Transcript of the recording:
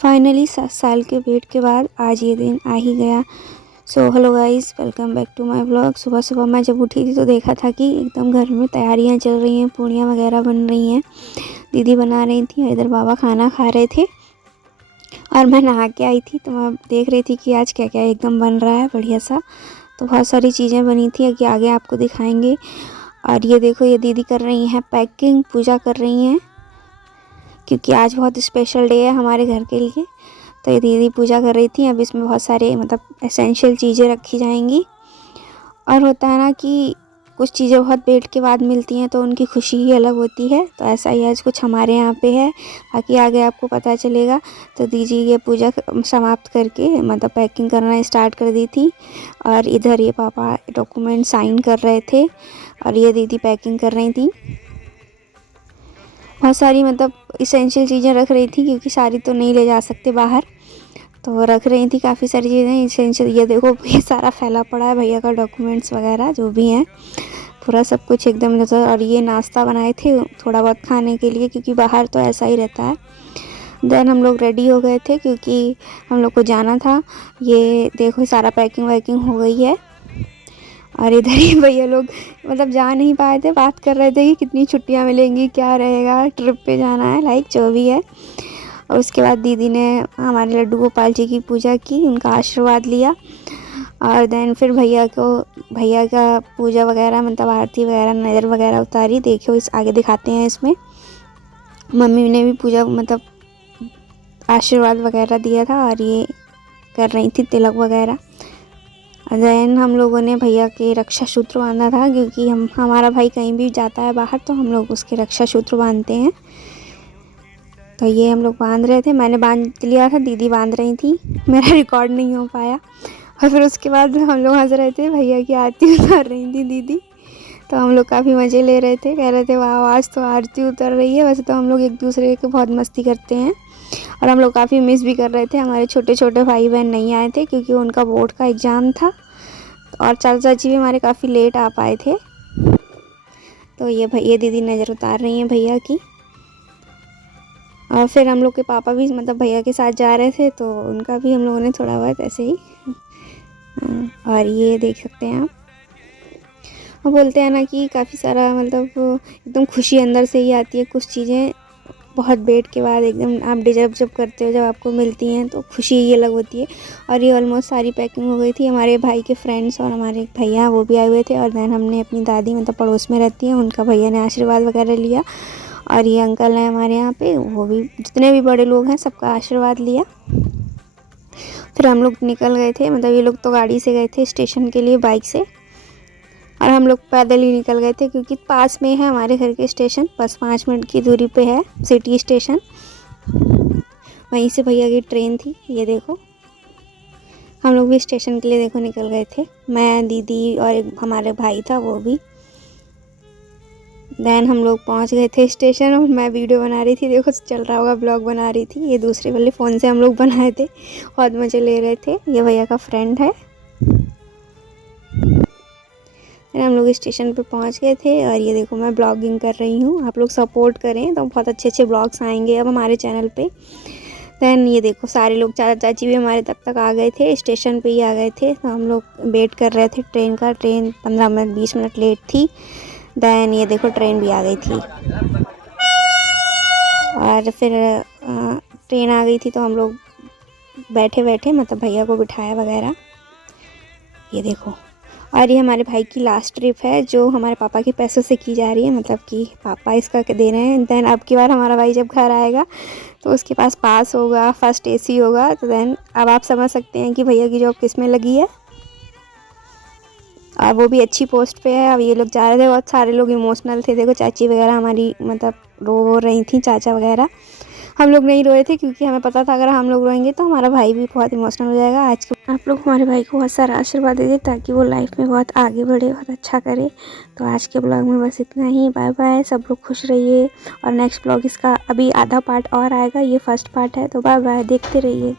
Finally 7 साल के wait के बाद आज ये दिन आ ही गया। So hello guys, welcome back to my vlog. सुबह सुबह मैं जब उठी थी तो देखा था कि एकदम घर में तैयारियां चल रही हैं, पूड़ियाँ वगैरह बन रही हैं, दीदी बना रही थी और इधर बाबा खाना खा रहे थे और मैं नहा के आई थी तो मैं देख रही थी कि आज क्या क्या एकदम बन रहा है बढ़िया सा। तो बहुत सारी चीज़ें बनी थी कि आगे आपको दिखाएंगे। और ये देखो, ये दीदी कर रही हैं पैकिंग, पूजा कर रही हैं क्योंकि आज बहुत स्पेशल डे है हमारे घर के लिए। तो ये दीदी पूजा कर रही थी। अब इसमें बहुत सारे एसेंशियल चीज़ें रखी जाएंगी। और होता है ना कि कुछ चीज़ें बहुत वेट के बाद मिलती हैं तो उनकी खुशी ही अलग होती है। तो ऐसा ही आज कुछ हमारे यहाँ पे है, बाकी आगे आपको पता चलेगा। तो दीदी ये पूजा समाप्त करके पैकिंग करना स्टार्ट कर दी थी। और इधर ये पापा डॉक्यूमेंट साइन कर रहे थे और ये दीदी पैकिंग कर रही थी। बहुत सारी इसेंशियल चीज़ें रख रही थी क्योंकि सारी तो नहीं ले जा सकते बाहर, तो रख रही थी काफ़ी सारी चीज़ें इसेंशियल। ये देखो, ये सारा फैला पड़ा है भैया का डॉक्यूमेंट्स वगैरह जो भी हैं, पूरा सब कुछ एकदम नज़र। और ये नाश्ता बनाए थे थोड़ा बहुत खाने के लिए क्योंकि बाहर तो ऐसा ही रहता है। देन हम लोग रेडी हो गए थे क्योंकि हम लोग को जाना था। ये देखो, सारा पैकिंग वैकिंग हो गई है। और इधर ही भैया लोग जा नहीं पाए थे, बात कर रहे थे कि कितनी छुट्टियां मिलेंगी, क्या रहेगा, ट्रिप पे जाना है, जो भी है। और उसके बाद दीदी ने हमारे लड्डू गोपाल जी की पूजा की, उनका आशीर्वाद लिया। और देन फिर भैया का पूजा वगैरह आरती वगैरह, नज़र वगैरह उतारी। देखियो, इस आगे दिखाते हैं। इसमें मम्मी ने भी पूजा आशीर्वाद वगैरह दिया था और ये कर रही थी तिलक वगैरह। देन हम लोगों ने भैया के रक्षा सूत्र बांधा था क्योंकि हमारा भाई कहीं भी जाता है बाहर तो हम लोग उसके रक्षा सूत्र बांधते हैं। तो ये हम लोग बांध रहे थे, मैंने बांध लिया था, दीदी बांध रही थी, मेरा रिकॉर्ड नहीं हो पाया। और फिर उसके बाद हम लोग हंस रहे थे, भैया की आरती उतार रही थी दीदी। तो हम लोग काफ़ी मज़े ले रहे थे, कह रहे थे वाह आज तो आरती उतर रही है। वैसे तो हम लोग एक दूसरे के बहुत मस्ती करते हैं और हम लोग काफ़ी मिस भी कर रहे थे। हमारे छोटे छोटे भाई बहन नहीं आए थे क्योंकि उनका बोर्ड का एग्ज़ाम था और चाचा जी भी हमारे काफ़ी लेट आ पाए थे। तो ये दीदी नज़र उतार रही हैं भैया की। और फिर हम लोग के पापा भी भैया के साथ जा रहे थे तो उनका भी हम लोगों ने थोड़ा बहुत ऐसे ही। और ये देख सकते हैं आप, वो बोलते हैं ना कि काफ़ी सारा एकदम खुशी अंदर से ही आती है। कुछ चीज़ें बहुत वेट के बाद एकदम आप डिजर्व जब करते हो, जब आपको मिलती हैं तो खुशी ही अलग होती है। और ये ऑलमोस्ट सारी पैकिंग हो गई थी। हमारे भाई के फ्रेंड्स और हमारे भैया वो भी आए हुए थे। और देन हमने अपनी दादी पड़ोस में रहती हैं, उनका भैया ने आशीर्वाद वगैरह लिया। और ये अंकल हैं हमारे यहाँ पे, वो भी जितने भी बड़े लोग हैं सबका आशीर्वाद लिया। फिर हम लोग निकल गए थे, ये लोग तो गाड़ी से गए थे स्टेशन के लिए बाइक से, और हम लोग पैदल ही निकल गए थे क्योंकि पास में है हमारे घर के स्टेशन, बस 5 मिनट की दूरी पे है सिटी स्टेशन। वहीं से भैया की ट्रेन थी। ये देखो, हम लोग भी स्टेशन के लिए देखो निकल गए थे, मैं, दीदी और एक हमारे भाई था वो भी। देन हम लोग पहुंच गए थे स्टेशन और मैं वीडियो बना रही थी, देखो चल रहा होगा, ब्लॉग बना रही थी। ये दूसरे वाले फ़ोन से हम लोग बनाए थे, बहुत मज़े ले रहे थे। ये भैया का फ्रेंड है। हम लोग स्टेशन पे पहुंच गए थे और ये देखो मैं ब्लॉगिंग कर रही हूँ। आप लोग सपोर्ट करें तो बहुत अच्छे अच्छे ब्लॉग्स आएंगे अब हमारे चैनल पे। देन ये देखो, सारे लोग, चाचा चाची भी हमारे तब तक आ गए थे, स्टेशन पे ही आ गए थे। तो हम लोग वेट कर रहे थे ट्रेन का। ट्रेन 15 मिनट 20 मिनट लेट थी। देन ये देखो ट्रेन भी आ गई थी। और फिर ट्रेन आ गई थी तो हम लोग बैठे बैठे भैया को बिठाया वगैरह। ये देखो, और ये हमारे भाई की लास्ट ट्रिप है जो हमारे पापा के पैसों से की जा रही है, कि पापा इसका दे रहे हैं। देन अब की बार हमारा भाई जब घर आएगा तो उसके पास होगा, फर्स्ट एसी होगा। तो देन अब आप समझ सकते हैं कि भैया की जॉब किस में लगी है और वो भी अच्छी पोस्ट पे है। अब ये लोग जा रहे थे, बहुत सारे लोग इमोशनल थे। देखो चाची वगैरह हमारी रो रही थी, चाचा वगैरह। हम लोग नहीं रोए थे क्योंकि हमें पता था अगर हम लोग रोएंगे तो हमारा भाई भी बहुत इमोशनल हो जाएगा। आज के आप लोग हमारे भाई को बहुत सारा आशीर्वाद दे दें ताकि वो लाइफ में बहुत आगे बढ़े, बहुत अच्छा करे। तो आज के ब्लॉग में बस इतना ही। बाय बाय, सब लोग खुश रहिए। और नेक्स्ट ब्लॉग इसका अभी आधा पार्ट और आएगा, ये फर्स्ट पार्ट है। तो बाय बाय, देखते रहिए।